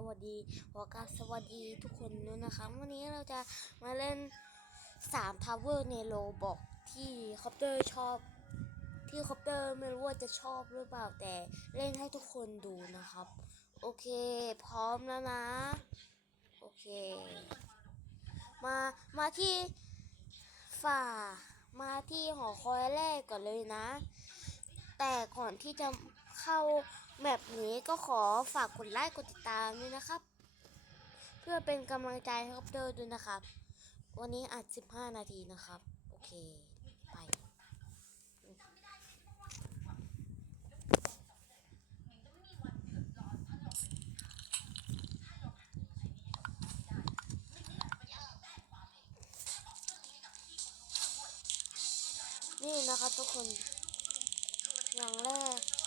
สวัสดีขอกราบสวัสดีทุกคนด้วยนะคะ วันนี้เราจะมาเล่น3 Tower ในโลบอกที่คอปเตอร์ชอบ ที่คอปเตอร์ไม่รู้ว่าจะชอบหรือเปล่าแต่เล่นให้ทุกคนดูนะครับ โอเค พร้อมแล้วนะ โอเค มามาที่ฝ่ามาที่หอคอยแรกก่อนเลยนะ แต่ก่อนที่จะเข้า แบบนี้ก็ขอฝากกดไลค์กดติดตามด้วยนะครับ เพื่อเป็นกำลังใจให้คอปเตอร์ด้วยนะครับ วันนี้อัด 15 นาทีนะครับ โอเค ไปนี่นะครับทุกคน อย่างแรก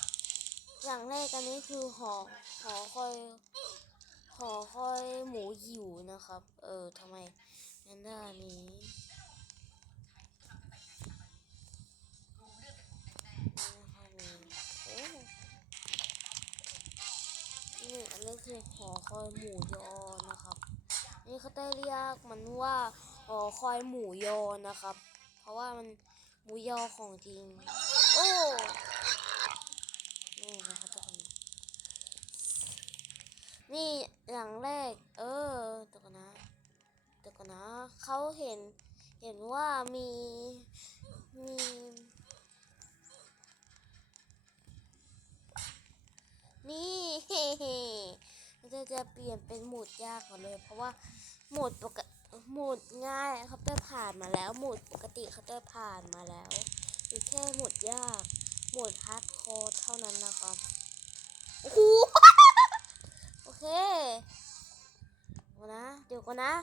อย่างแรกอันนี้คือหอหอคอยหอคอยหมูหิวนะครับ เออทำไมแพนด้านี้นี่อันนี้คือหอคอยหมูยอนะครับ นี่เขาได้เรียกมันว่าหอคอยหมูยอนะครับ เพราะว่ามันหมูยอของจริง โอ้ นี่นะครับทุกคน นี่อย่างแรก เออเดี๋ยวก่อนนะเดี๋ยวก่อนนะเขาเห็น เห็นว่ามีมีนี่เฮ้จะจะเปลี่ยนเป็นหมดยากก่อนเลย เพราะว่าหมดปกติหมดง่ายเขาเตอร์ผ่านมาแล้ว หมดปกติเขาเตอร์ผ่านมาแล้วอีกแค่หมดยาก หมดฮาร์ดคอร์เท่านั้นนะครับโอ้โห โอเคเดี๋ยวนะ เดี๋ยว ก่อนนะ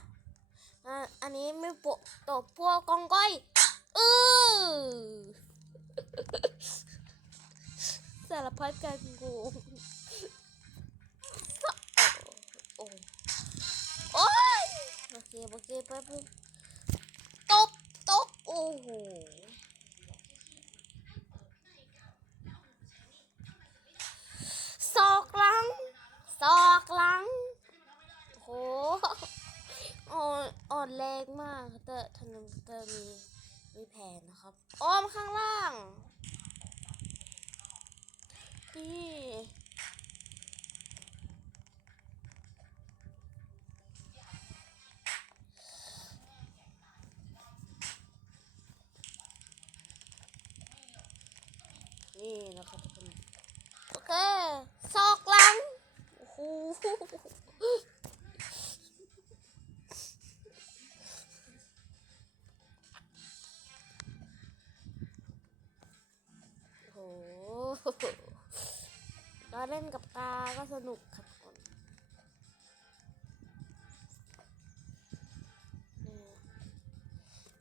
อันนี้ไม่โปะตบพวกกองก้อยเออสารพัดการโกงโอ้โอ้ยโอเคโอเคแป๊บตบตบโอ้โหศอกหลังศอกหลังโห อ่อนอ่อนแรงมากเตอร์ทนันเตอร์มีมีแผนนะครับ อ้อมข้างล่างนี่นี่นะครับทุกคนโอเคซอกหลังโอ้โห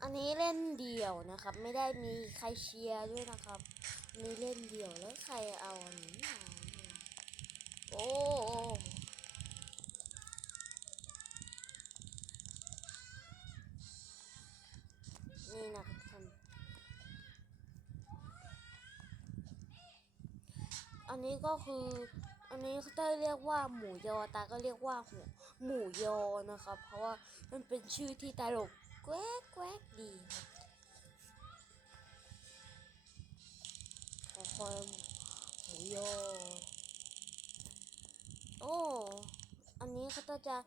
อันนี้เล่นเดี่ยวนะครับ ไม่ได้มีใครเชียร์ด้วยนะครับนี่เล่นเดี่ยวแล้วใครเอาอันนี้มาโอ้โอ้นี่นะครับทุกคนอันนี้ก็คืออันนี้เขาเรียกว่าหมูยอตาก็เรียกว่าหัวหมูยอนะครับ เพราะว่ามันเป็นชื่อที่ตลก แกวกแกวกดีครับขอคอยหมูยอโอ้อันนี้เขาก็จะ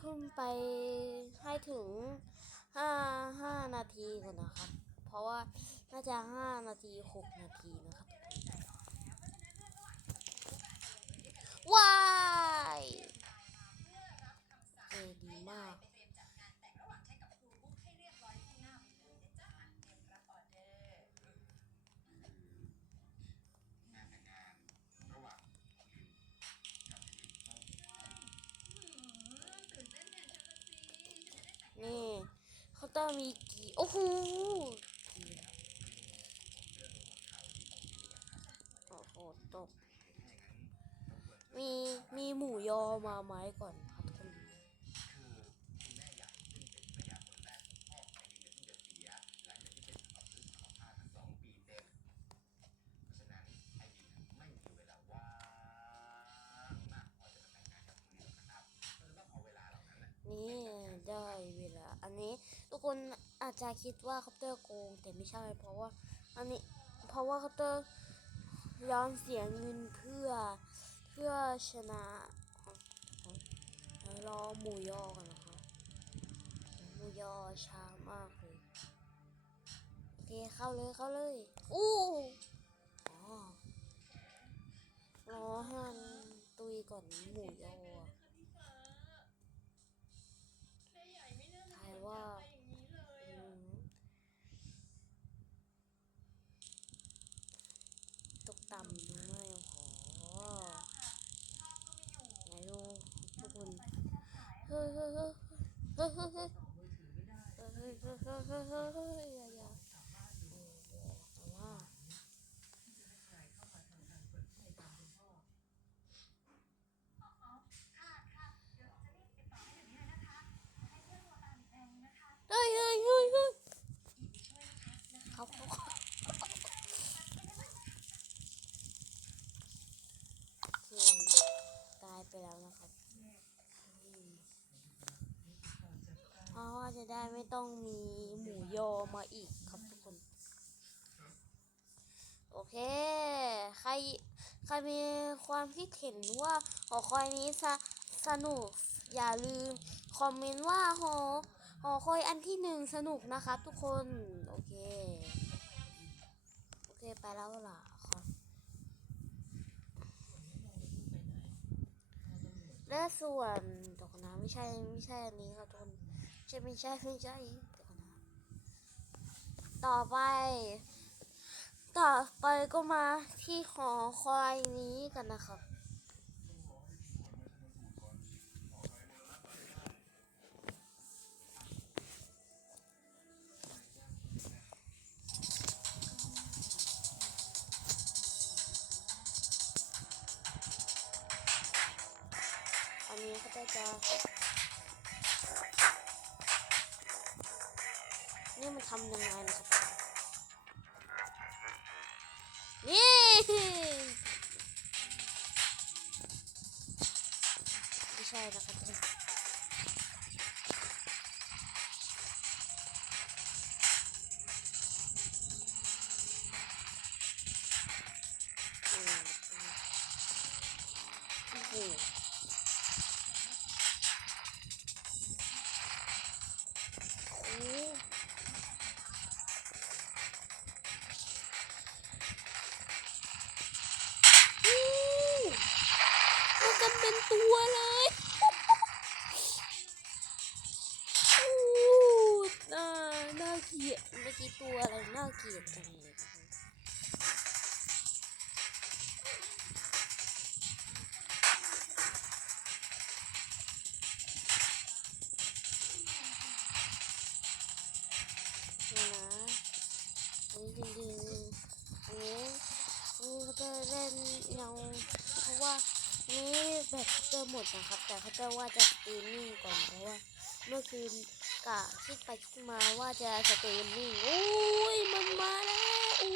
ขึ้นไปให้ถึงห้าห้านาทีก่อนนะครับ เพราะว่าน่าจะห้านาทีหกนาทีนะครับว้ายโอเคดีมาก ต้อมีกี่โอ้โหโอ้โหตกมีมีหมูยอมาไหมก่อนอาจจะ คิดว่าคอปเตอร์โกง แต่ไม่ใช่เพราะว่าอันนี้เพราะว่าคอปเตอร์ยอมเสียเงินเพื่อเพื่อชนะแล้วรอหมูยอกันนะคะหมูยอช้ามากเลยโอเคเข้าเลยเข้าเลยอู้อ๋อรอให้มันตุยก่อนหมูยออะทายว่า ไปแล้วนะครับอืมเพราะว่าจะ ได้ไม่ต้องมีหมูยอมาอีกครับทุกคน โอเค ใครใครมีความคิดเห็นว่าหอคอยนี้สสนุกอย่าลืมคอมเมนต์ว่าหอหอคอยอันที่หนึ่งสนุกนะครับทุกคน โอเค โอเคไปแล้วล่ะครับและส่วนเดี๋ยวก่อนนะไม่ใช่ไม่ใช่อันนี้ครับทุกคน ใช่ไม่ใช่ไม่ใช่เดี๋ยวนะต่อไป ต่อไปก็มาที่หอคอยนี้กันนะครับ 이름을 잡는 거야, 이거. 예! 미샤에다가 드릴게요. กันเป็นตัวเลยอู้น่าน่าเกลียดเมื่อกี้ตัวอะไรน่าเกลียดจัง มดนะครับ แต่เขาจะว่าจะสตรีมมิ่งก่อนเพราะว่าเมื่อคืนกะคิดไปคิดมาว่าจะสตรีมมิ่งโอ้ยมันมาแล้วโอ้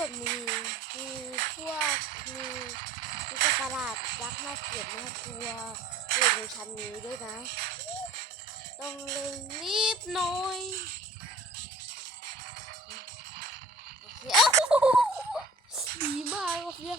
เกิดมีมีพวกมีมีสัตว์ประหลาดยักษ์น่าเกลียดน่ากลัวอยู่ในชั้นนี้ด้วยนะ ต้องเร่งรีบหน่อยโอเคอ้าวดีมากครับเพื่อ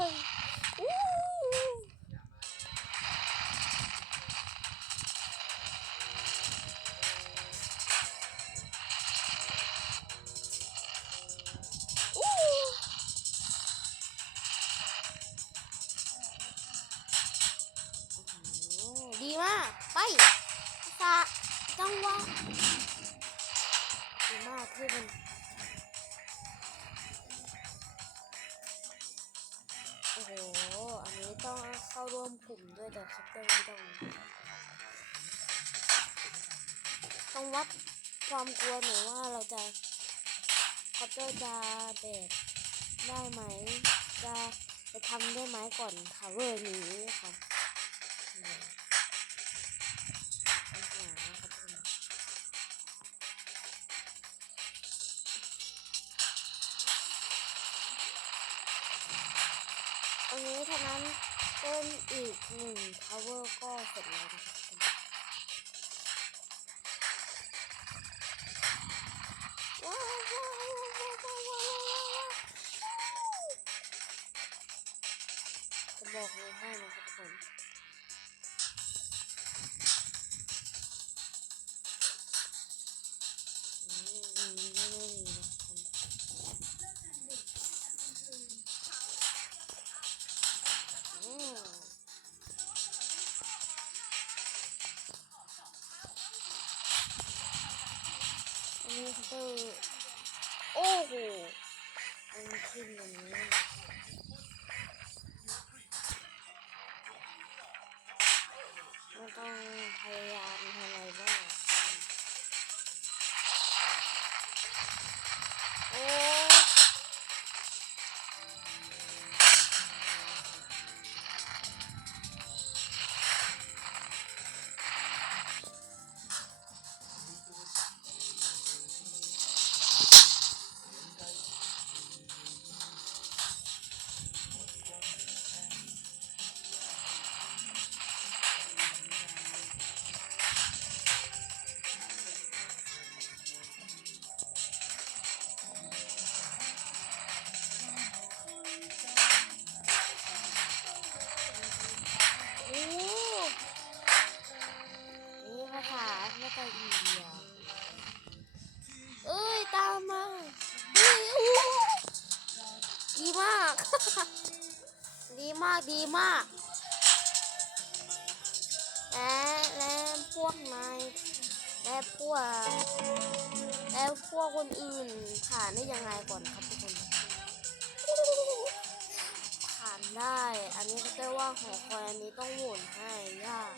หอันนี้ต้องเข้าร่วมกลุ่มด้วยแต่คัพเตอร์ไม่ต้องต้องวัดความกลัวหนูว่าเราจะคอปเตอร์จะแบกได้ไหม จะจะทำได้ไหมก่อนคาเวอร์นี้ครั เป็นอีกหนึ่งทาวเวอร์ก็เสร็จแล้วนะครับว้าวว้าวว้าวว้าวว้าวว้าวจะบอกเลยให้นะครับทุกคน เออโอ้โหมันขึ้นอย่างนี้มันต้องพยายาม ดีมาก และและพวกนายและพวกและพวกคนอื่นผ่านได้ยังไงก่อนครับทุกคน ผ่านได้ อันนี้ก็ได้ว่าหอคอยอันนี้ต้องโหวนให้ยาก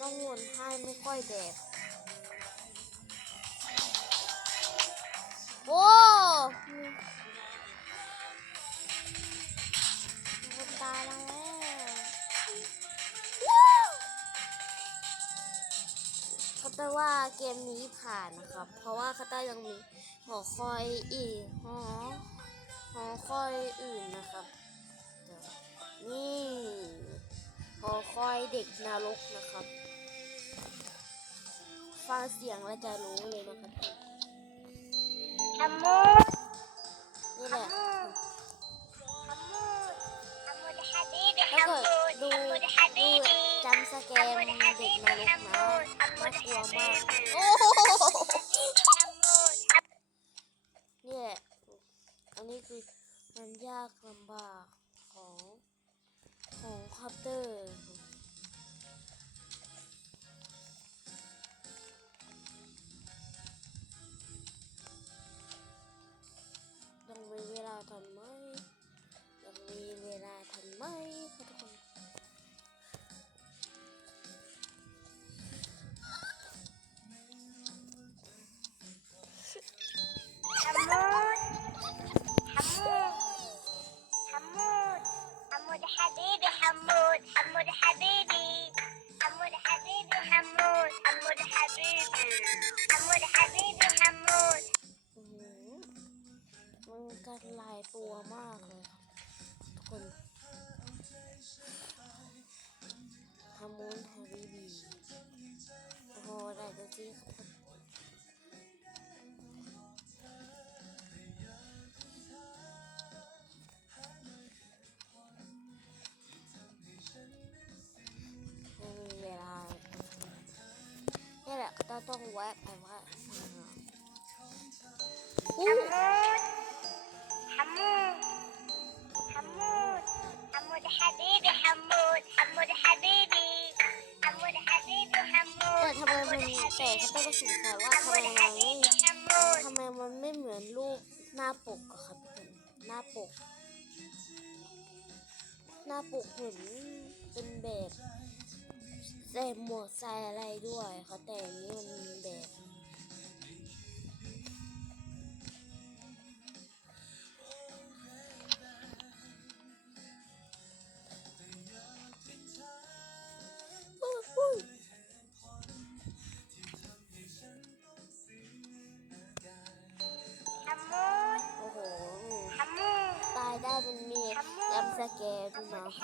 ต้องโหวนให้ไม่ค่อยแดด มาแล้าว่าเกมนี้ผ่านนะครับ เพราะว่าคาตายังมีหอคอยอีกหอหอคอยอื่นนะครับ นี่หอคอยเด็กนรกนะครับฟังเสียงแล้วจะรู้เลยนะครับ Amor. Mira. Amor. ถ้าเกิดดูดูจำสเกมเด็กนรกนะน่ากลัวมากโอ้โหเนี่ยอันนี้คือมันยากลำบากของของคอปเตอร์ต้องมีเวลาทำไหม ลาทำไมคะทุกคนมูดทำมูดทำมูดทำมูดฮาบีบีทมูดทำมูดฮามูดฮามูดทำมูดฮามูดฮามูดมึงกันหลายตัวมากเลย มูนฮาบิบีโอ้โหได้ตัวจี้ครับไม่มีเวลานนี่แหละก็ต้องแวะไปว่า เขาตั้งคำถามค่ว่าทำไมมันไม่ทำไมมันไม่เหมือนรูปหน้าปกอะครับหน้าปก หน้าปกเหมือนเป็นแบบใส่หมวกใส่อะไรด้วยเขาแต่อันี้มันแบบ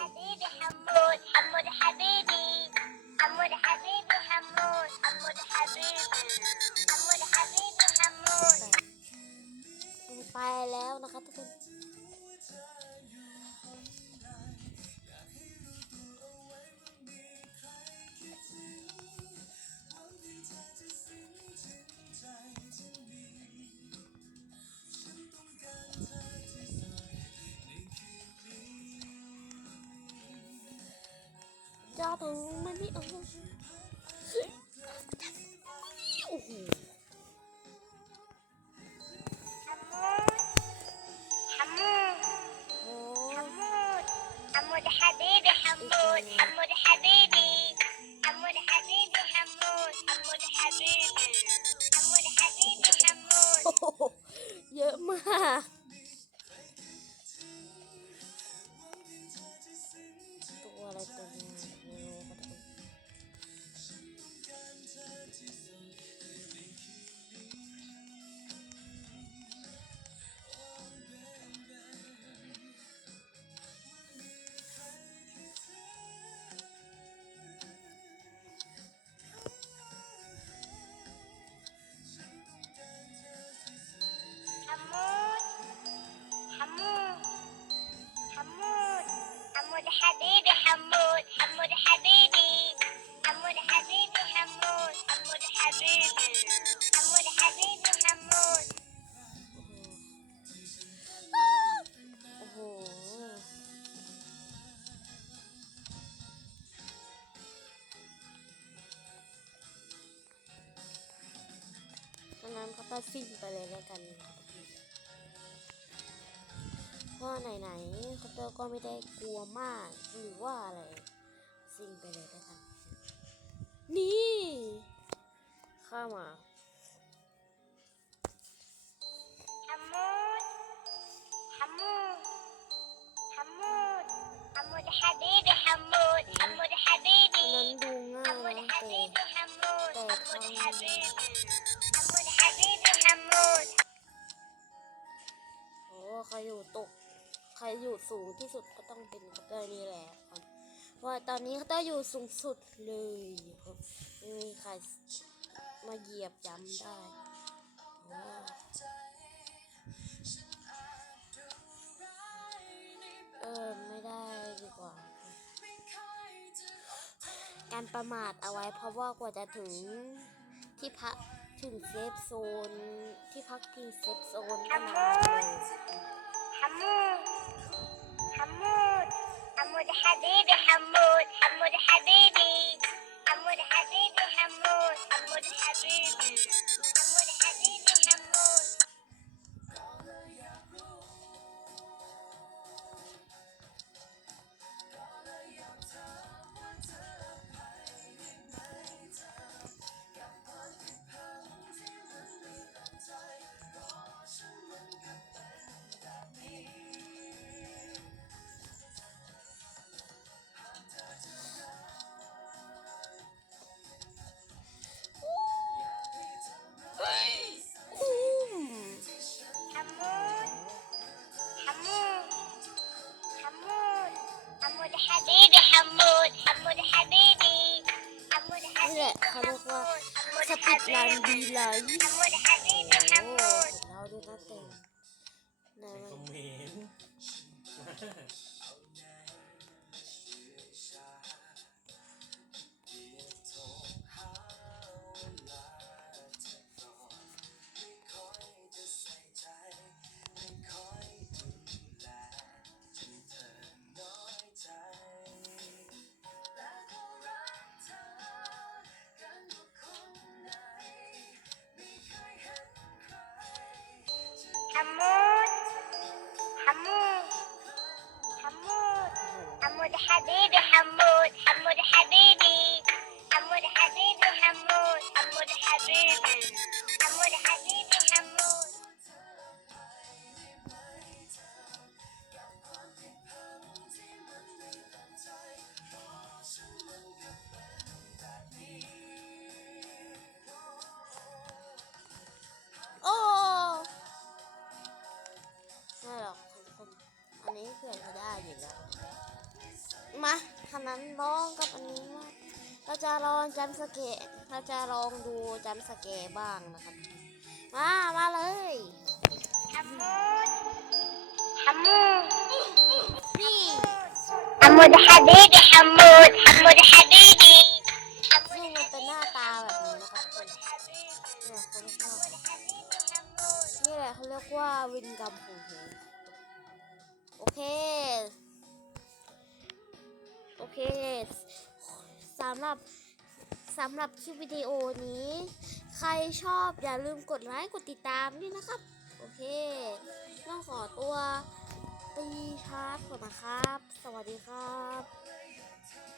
ร์ด้ เจ้ ก็สิงไปเลยแล้วกันเพราะไหนๆเขาเตอร์ก็ไม่ได้กลัวมากหรือว่าอะไรสิ่งไปเลยแล้วกันนี่ ข้ามา รอยู่สูงที่สุดก็ต้องเป็นคัตเตอร์นี่แหละครับเพราะว่าตอนนี้คัตเตอร์อยู่สูงสุดเลยครับไม่มีใครมาเหยียบย้ำได้โอ้เออไม่ได้ดีกว่า การประมาทเอาไว้เพราะว่ากว่าจะถึงที่พักถึงเซฟโซนที่พักพิงเซฟโซนก็นานเลย حمود. حمود حبيبي حمود. حمود حبيبي. حمود حبيبي حمود. حمود حبيبي. นแหละเขาเรียกว่าสปิดรันบีไลท์โอ้เราดูน่าเต็มนะ คอมเมนต์ حمود حمود حبيبي حمود حمود حبيبي حمود حبيبي حمود حمود حبيبي จะลองจำสเกตเราจะลองดูจำสเกตบ้างนะครับ มา มาเลยอามูดอามูดนี่อามูดฮับบีบีอามูดอามูดฮับบีบีซึ่มันเป็นหน้าตาแบบนี้นะครับคนเนี่ยคนชอบนี่แหละเขาเรียกว่าวินกัมพูเทโอเค โอเคสำหรับ สำหรับคลิปวิดีโอนี้ ใครชอบอย่าลืมกดไลค์กดติดตามด้วยนะครับ โอเคต้องขอตัวไปชาร์จก่อนนะครับ สวัสดีครับ